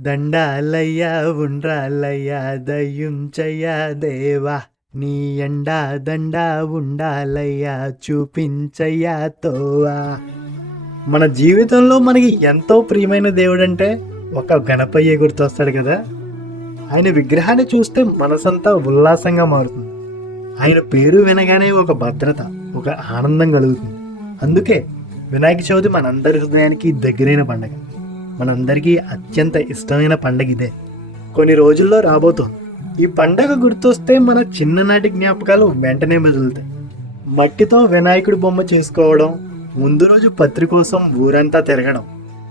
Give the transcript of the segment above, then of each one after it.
దండాలయ్యా ఉండ్రాలయ్యా దయ్యుంచయ్యా దేవా. నీ ఎండా దండా ఉండాలయ్యా చూపించయ్యా తోవా. మన జీవితంలో మనకి ఎంతో ప్రియమైన దేవుడు అంటే ఒక గణపయ్య గుర్తొస్తాడు కదా. ఆయన విగ్రహాన్ని చూస్తే మనసంతా ఉల్లాసంగా మారుతుంది. ఆయన పేరు వినగానే ఒక భద్రత ఒక ఆనందం కలుగుతుంది. అందుకే వినాయక చవితి మనందరి హృదయానికి దగ్గరైన పండగ. మనందరికీ అత్యంత ఇష్టమైన పండగ ఇదే. కొన్ని రోజుల్లో రాబోతోంది. ఈ పండగ గుర్తొస్తే మన చిన్ననాటి జ్ఞాపకాలు వెంటనే మెదులుతాయి. మట్టితో వినాయకుడి బొమ్మ చేసుకోవడం ముందు రోజు పత్రి కోసం ఊరంతా తిరగడం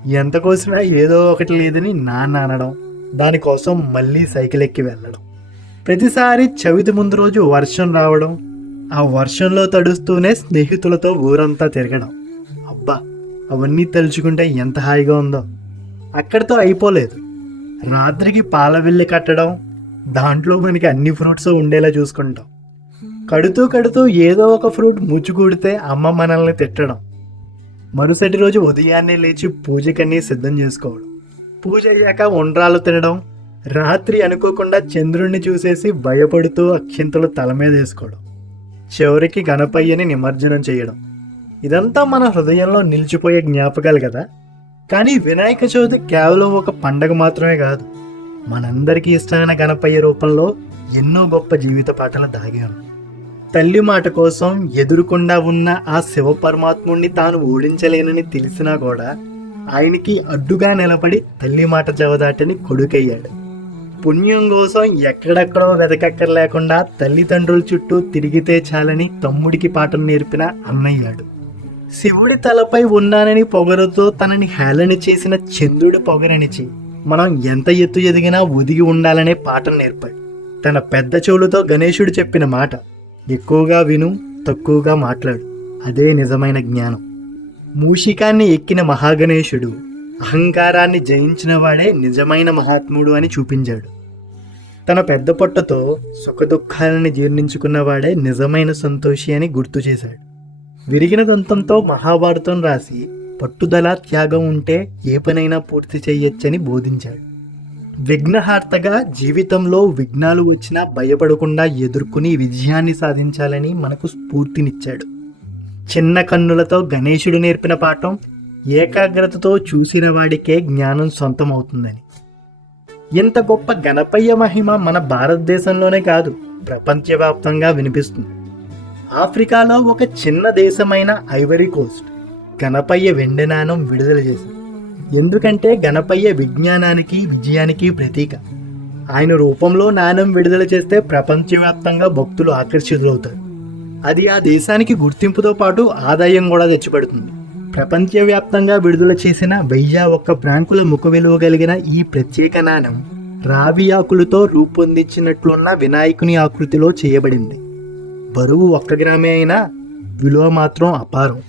ఎంత కోసినా ఏదో ఒకటి లేదని నాన్న అనడం దానికోసం మళ్ళీ సైకిల్ ఎక్కి వెళ్ళడం. ప్రతిసారి చవితి ముందు రోజు వర్షం రావడం ఆ వర్షంలో తడుస్తూనే స్నేహితులతో ఊరంతా తిరగడం. అబ్బా అవన్నీ తలుచుకుంటే ఎంత హాయిగా ఉందో. అక్కడితో అయిపోలేదు. రాత్రికి పాల వెళ్ళి కట్టడం దాంట్లో మనకి అన్ని ఫ్రూట్స్ ఉండేలా చూసుకుంటాం. కడుతూ కడుతూ ఏదో ఒక ఫ్రూట్ ముచ్చుకూడితే అమ్మ మనల్ని తిట్టడం. మరుసటి రోజు ఉదయాన్నే లేచి పూజకన్నీ సిద్ధం చేసుకోవడం. పూజ అయ్యాక ఉండ్రాలు తినడం రాత్రి అనుకోకుండా చంద్రుణ్ణి చూసేసి భయపడుతూ అక్షింతలు తల మీద వేసుకోవడం. చివరికి గణపయ్యని నిమజ్జనం చేయడం. ఇదంతా మన హృదయంలో నిలిచిపోయే జ్ఞాపకాలు కదా? కానీ వినాయక చవితి కేవలం ఒక పండగ మాత్రమే కాదు. మనందరికీ ఇష్టమైన గణపయ్య రూపంలో ఎన్నో గొప్ప జీవిత పాటలు దాగి. ఉన్నాయి తల్లి మాట కోసం ఎదురుకుండా ఉన్న ఆ శివ పరమాత్ముణ్ణి తాను ఓడించలేనని తెలిసినా కూడా ఆయనకి అడ్డుగా నిలబడి తల్లి మాట జవదాటని కొడుకయ్యాడు. పుణ్యం కోసం ఎక్కడెక్కడో వెతకక్కర్లేకుండా తల్లిదండ్రుల చుట్టూ తిరిగితే చాలని తమ్ముడికి పాటలు నేర్పిన అన్నయ్యాడు. శివుడి తలపై ఉన్నానని పొగరుతో తనని హేళన చేసిన చంద్రుడి పొగరనిచి మనం ఎంత ఎత్తు ఎదిగినా ఒదిగి ఉండాలనే పాఠం నేర్పాడు తన పెద్ద చెవులతో గణేశుడు చెప్పిన మాట ఎక్కువగా విను తక్కువగా మాట్లాడు. అదే నిజమైన జ్ఞానం. మూషికాన్ని ఎక్కిన మహాగణేశుడు అహంకారాన్ని జయించిన వాడే నిజమైన మహాత్ముడు అని చూపించాడు. తన పెద్ద పొట్టతో సుఖదుఖాలని జీర్ణించుకున్నవాడే నిజమైన సంతోషి అని గుర్తు చేశాడు. విరిగిన దంతంతో మహాభారతం రాసి పట్టుదల త్యాగం ఉంటే ఏ పనైనా పూర్తి చేయొచ్చని బోధించాడు. విఘ్నహార్తగా జీవితంలో విఘ్నాలు వచ్చినా భయపడకుండా ఎదుర్కొని విజయాన్ని సాధించాలని మనకు స్ఫూర్తినిచ్చాడు. చిన్న కన్నులతో గణేశుడు నేర్పిన పాఠం ఏకాగ్రతతో చూసిన వాడికే జ్ఞానం సొంతమవుతుందని. ఇంత గొప్ప గణపయ్య మహిమ మన భారతదేశంలోనే కాదు ప్రపంచవ్యాప్తంగా వినిపిస్తుంది. ఆఫ్రికాలో ఒక చిన్న దేశమైన ఐవరీ కోస్ట్ గణపయ్య వెండనానం విడుదల చేసింది. ఎందుకంటే గణపయ్య విజ్ఞానానికి విజయానికి ప్రతీక. ఆయన రూపంలో నాణం విడుదల చేస్తే ప్రపంచవ్యాప్తంగా భక్తులు ఆకర్షితులవుతారు. అది ఆ దేశానికి గుర్తింపుతో పాటు ఆదాయం కూడా తెచ్చిపెడుతుంది. ప్రపంచవ్యాప్తంగా విడుదల చేసిన వెయ్యి ఒక్క బ్రాంకుల ముఖ విలువ కలిగిన ఈ ప్రత్యేక నాణం రావి ఆకులతో రూపొందించినట్లున్న వినాయకుని ఆకృతిలో చేయబడింది. బరువు ఒక్క గ్రామే అయినా విలువ మాత్రం అపారం.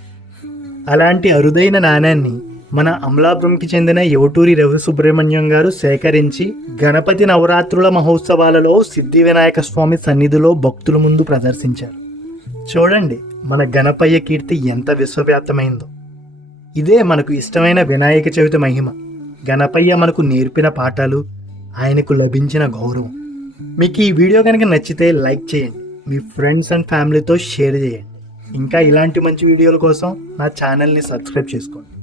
అలాంటి అరుదైన నాణ్యాన్ని మన అమలాపురంకి చెందిన యువటూరి రవి సుబ్రహ్మణ్యం గారు సేకరించి గణపతి నవరాత్రుల మహోత్సవాలలో సిద్ధి వినాయక స్వామి సన్నిధిలో భక్తుల ముందు ప్రదర్శించారు. చూడండి మన గణపయ్య కీర్తి ఎంత విశ్వవ్యాప్తమైందో. ఇదే మనకు ఇష్టమైన వినాయక చవితి మహిమ. గణపయ్య మనకు నేర్పిన పాఠాలు ఆయనకు లభించిన గౌరవం. మీకు ఈ వీడియో కనుక నచ్చితే లైక్ చేయండి. మీ ఫ్రెండ్స్ అండ్ ఫ్యామిలీతో షేర్ చేయండి. ఇంకా ఇలాంటి మంచి వీడియోల కోసం నా ఛానల్ని సబ్స్క్రైబ్ చేసుకోండి.